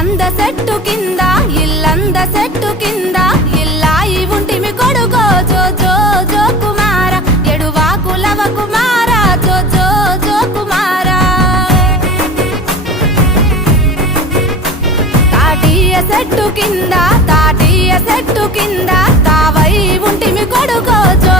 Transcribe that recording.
చెట్టు కింద చెట్టు కింద ఇల్లాయి ఉంటిమి కొడుకో జో జో జో కుమార ఎడువాకు లవ కుమార జో జో జో కుమార తాటియ చెట్టు కింద తావై ఉంటిమి కొడుకో జో